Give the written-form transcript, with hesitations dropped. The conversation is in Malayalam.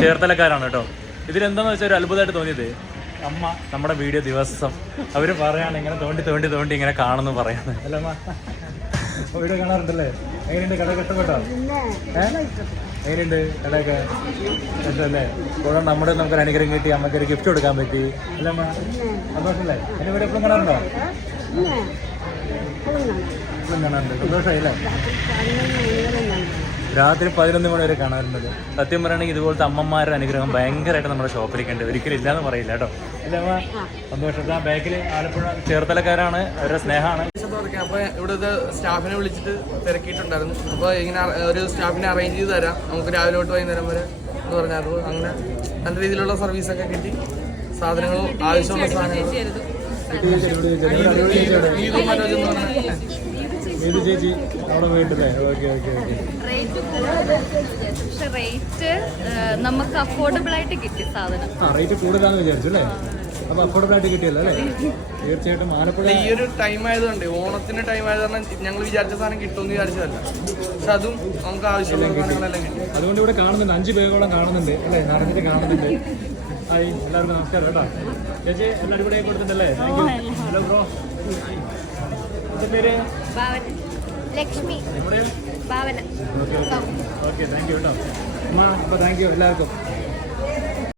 ചേർത്തലക്കാരാണ് കേട്ടോ. ഇതിലെന്താന്ന് വെച്ചാൽ ഒരു അത്ഭുതമായിട്ട് തോന്നിയത്, അമ്മ നമ്മുടെ വീഡിയോ ദിവസം അവർ പറയാണ് ഇങ്ങനെ തോണ്ടി ഇങ്ങനെ കാണുന്നു പറയാന്ന്. അല്ല അമ്മ വീഡിയോ കാണാറുണ്ടല്ലേ? എങ്ങനെയുണ്ട് കടയൊക്കെ ഇഷ്ടപ്പെട്ടോ? എങ്ങനെയുണ്ട് കടയൊക്കെ? ഇഷ്ടമല്ലേ? കൂടെ നമ്മുടെ നമുക്കൊരു അനുഗ്രഹം കിട്ടി, അമ്മക്കൊരു ഗിഫ്റ്റ് കൊടുക്കാൻ പറ്റി. അല്ല അമ്മ സന്തോഷമല്ലേ? എന്റെ വീഡിയോ എപ്പോഴും കാണാറുണ്ടോ? എപ്പോഴും കാണാറുണ്ട്. സന്തോഷമായില്ലേ? രാത്രി 11 മണി വരെ കാണാറുണ്ടത്. സത്യം പറയുകയാണെങ്കിൽ ഇതുപോലത്തെ അമ്മമാരുടെ അനുഗ്രഹം ഭയങ്കരമായിട്ട് നമ്മുടെ ഷോപ്പിലേക്ക് ഉണ്ട്. ഒരിക്കലും ഇല്ലാന്ന് പറയില്ല കേട്ടോ. അല്ലേ അമ്മ? സന്തോഷം. ആ ബാക്കിൽ ആലപ്പുഴ ചേർത്തലക്കാരാണ്, അവരുടെ സ്നേഹമാണ്. അപ്പോൾ ഇവിടുത്തെ സ്റ്റാഫിനെ വിളിച്ചിട്ട് തിരക്കിയിട്ടുണ്ടായിരുന്നു. അപ്പോൾ ഇങ്ങനെ ഒരു സ്റ്റാഫിനെ അറേഞ്ച് ചെയ്ത് തരാം, നമുക്ക് രാവിലെ തൊട്ട് വൈകുന്നേരം വരെ എന്ന് പറഞ്ഞായിരുന്നു. അങ്ങനെ നല്ല രീതിയിലുള്ള സർവീസൊക്കെ കിട്ടി. സാധനങ്ങളും ആവശ്യമുള്ള സാധനങ്ങൾ ചേച്ചി അവിടെ വീട്ടിലെ റേറ്റ് നമുക്ക് അഫോർഡബിൾ ആയിട്ട് കിട്ടി സാധനം. റേറ്റ് കൂടുതലാന്ന് വിചാരിച്ചു അല്ലേ? അപ്പൊ അഫോർഡബിൾ ആയിട്ട് കിട്ടിയല്ലോ അല്ലേ? തീർച്ചയായിട്ടും. ആലപ്പുഴ ഈ ഒരു ടൈം ആയതുകൊണ്ട്, ഓണത്തിന്റെ ടൈം ആയത് കാരണം ഞങ്ങൾ വിചാരിച്ച സാധനം കിട്ടുമെന്ന് വിചാരിച്ചതല്ല, പക്ഷെ അതും നമുക്ക് ആവശ്യമുള്ള സാധനങ്ങളെല്ലാം കിട്ടി. അതുകൊണ്ട് ഇവിടെ കാണുന്നുണ്ട്, 5 പേരോളം കാണുന്നുണ്ട് അല്ലേ? നാരഞ്ചിട്ട് കാണുന്നുണ്ട്. ഹായ്, എല്ലാവർക്കും നമസ്കാരം കേട്ടോ. ചേച്ചി എല്ലാവരും ഇവിടെ കൊടുത്തിട്ടല്ലേ? ഹലോ ബ്രോ, പേര് ലക്ഷ്മി. ഓക്കെ താങ്ക് യു കേട്ടോ അമ്മ. അപ്പോൾ താങ്ക് യു എല്ലാവർക്കും.